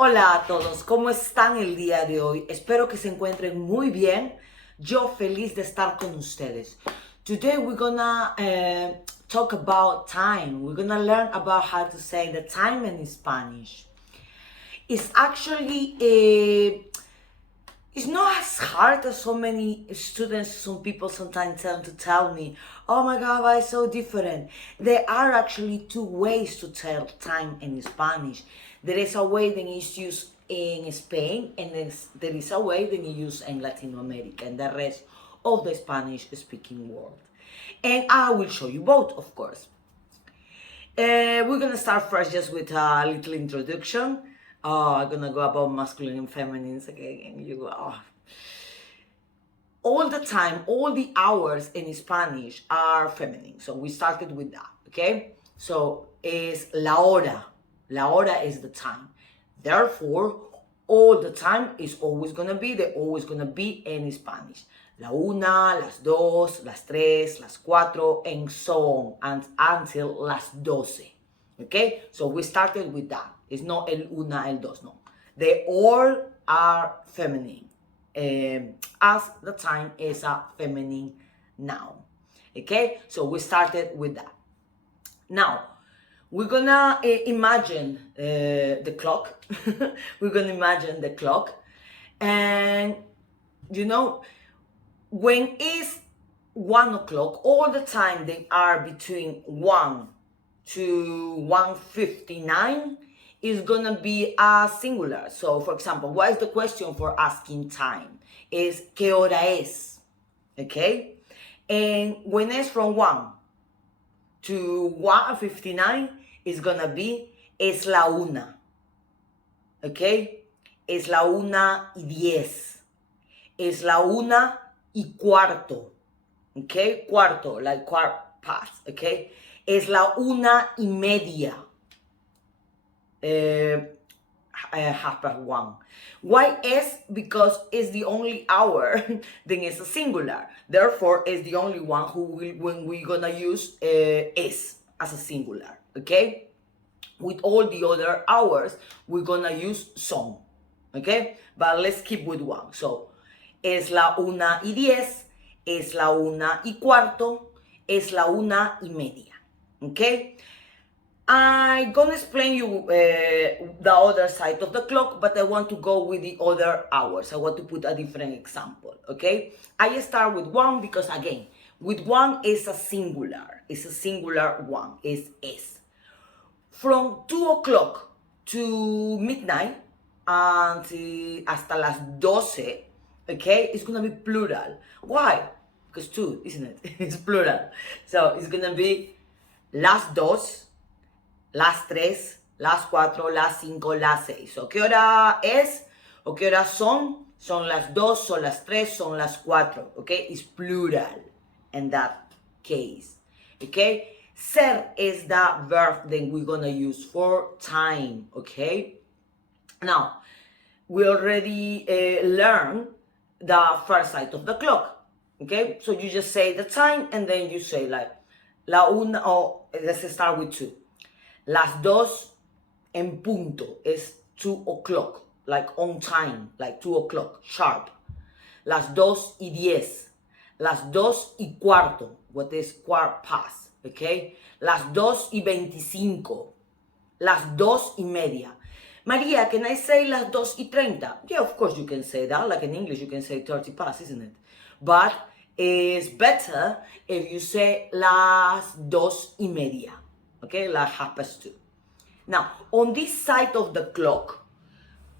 Hola a todos, ¿cómo están el día de hoy? Espero que se encuentren muy bien. Yo feliz de estar con ustedes. Today we're gonna talk about time. We're gonna learn about how to say the time in Spanish. It's actually it's not as hard as so many students, some people sometimes tend to tell me, oh my god, why it's so different. There are actually two ways to tell time in Spanish. There is a way that is used in Spain, and there is a way that is used in Latin America and the rest of the Spanish speaking world. And I will show you both, of course. We're gonna start first just with a little introduction. I'm gonna go about masculine and feminine again, and you go, oh. All the time, all the hours in Spanish are feminine. So we started with that, okay? So it's la hora. La hora is the time. Therefore, all the time is always gonna be, they're always gonna be in Spanish. La una, las dos, las tres, las cuatro, and so on, and until las 12. Okay? So we started with that. It's not el una, el dos, no. They all are feminine. As the time is a feminine noun. Okay? So we started with that. Now, we're gonna imagine the clock. We're gonna imagine the clock. And, you know, when it's 1 o'clock, all the time they are between 1 to 1:59 is gonna be a singular. So, for example, what is the question for asking time? Is ¿qué hora es? Okay? And when it's from 1 to 1:59, it's gonna be es la una. Okay? Es la 1:10. Es la 1:15. Okay? Cuarto, like quart past. Okay? Es la 1:30. 1:30. Why is? Because it's the only hour then it's a singular. Therefore, it's the only one who will, when we're gonna use es as a singular. Okay? With all the other hours, we're gonna use son. Okay? But let's keep with one. So, es la 1:10, es la 1:15, es la 1:30. Okay? I'm gonna explain you the other side of the clock, but I want to go with the other hours. I want to put a different example, okay? I start with 1 because, again, with 1 is a singular. It's a singular 1, it's es. From 2 o'clock to midnight, and hasta las 12, okay, it's gonna be plural. Why? Because 2, isn't it? It's plural. So it's gonna be las dos, las 3, las 4, las 5, las 6. ¿O qué hora es? ¿O qué hora son? Son las 2, son las 3, son las 4. Okay? It's plural in that case. Okay? Ser is the verb that we're gonna use for time. Okay? Now, we already learned the first side of the clock. Okay? So you just say the time and then you say like la una, or let's start with 2. Las dos en punto is 2 o'clock, like on time, like 2 o'clock, sharp. Las 2:10, las 2:15, what is quart past, okay? Las 2:25, las 2:30. Maria, can I say las 2:30? Yeah, of course you can say that. Like in English, you can say 30 past, isn't it? But it's better if you say las 2:30. Okay, like 2:30. Now, on this side of the clock,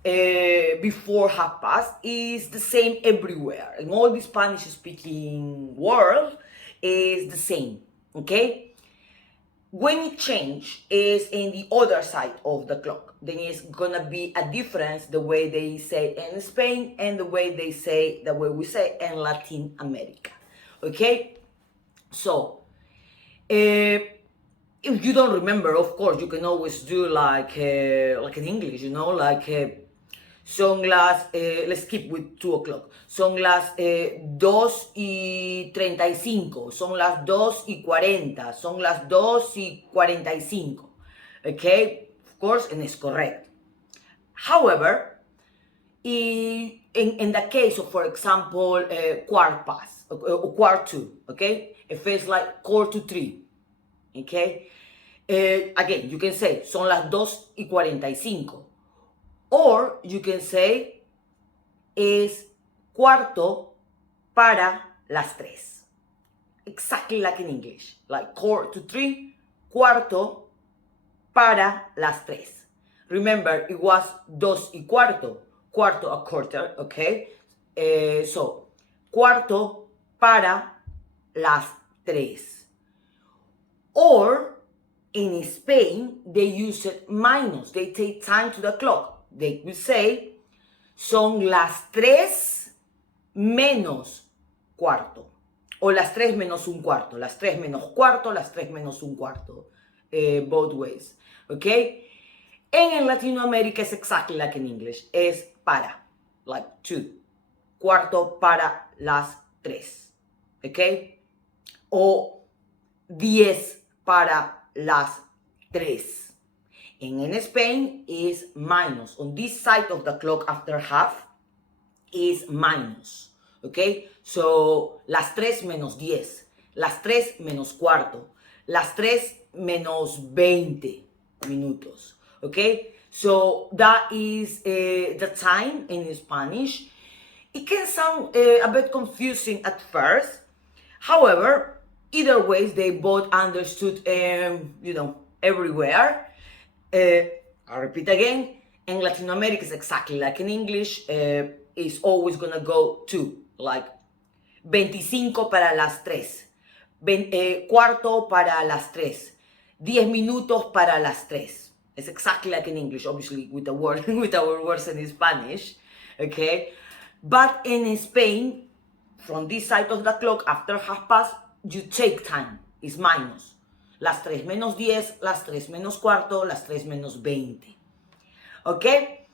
before 2:30 is the same everywhere. In all the Spanish-speaking world, is the same. Okay? When it change is in the other side of the clock. Then it's gonna be a difference the way they say in Spain and the way they say, the way we say in Latin America. Okay? So, if you don't remember, of course, you can always do like in English, you know, like son las, let's keep with 2 o'clock, son las 2:35, son las 2:40, son las 2:45, okay, of course, and it's correct. However, in the case of, for example, quarter past or quarter to, okay? It feels like quarter to 3, okay? Again, you can say son las 2:45. Or you can say es cuarto para las 3. Exactly like in English. Like quarter to 3, cuarto para las 3. Remember, it was 2:15. Cuarto, a quarter, okay? So, cuarto para las 3. Or, in Spain, they use it minus. They take time to the clock. They will say, son las 3 menos cuarto. O las 3 menos un cuarto. Las 3 menos cuarto, las 3 menos un cuarto. Both ways. Okay? And in Latinoamérica, it's exactly like in English. Es para. Like 2. Cuarto para las 3. Okay? O 10 para las 3. And in Spain is minus. On this side of the clock after half is minus. Okay? So, las 3 menos 10. Las 3 menos cuarto. Las 3 menos 20 minutos. Okay? So, that is the time in Spanish. It can sound a bit confusing at first. However, either ways, they both understood, everywhere. I repeat again, in Latin America, it's exactly like in English. It's always gonna go to, like, 25 para las 3. Cuarto para las 3. 10 minutos para las 3. It's exactly like in English, obviously, with the word, with our words in Spanish, okay? But in Spain, from this side of the clock, after half past, you take time. It's minus. Las 3 menos 10, las 3 menos cuarto, las 3 menos 20. Okay?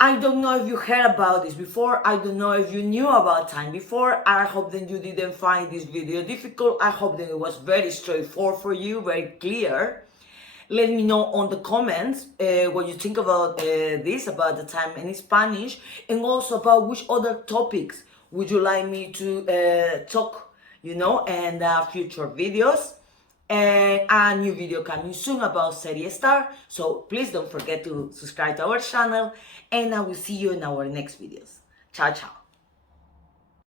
I don't know if you heard about this before. I don't know if you knew about time before. I hope that you didn't find this video difficult. I hope that it was very straightforward for you, very clear. Let me know on the comments what you think about this, about the time in Spanish, and also about which other topics would you like me to talk, and future videos. And a new video coming soon about Serie Star. So please don't forget to subscribe to our channel, and I will see you in our next videos. Ciao, ciao.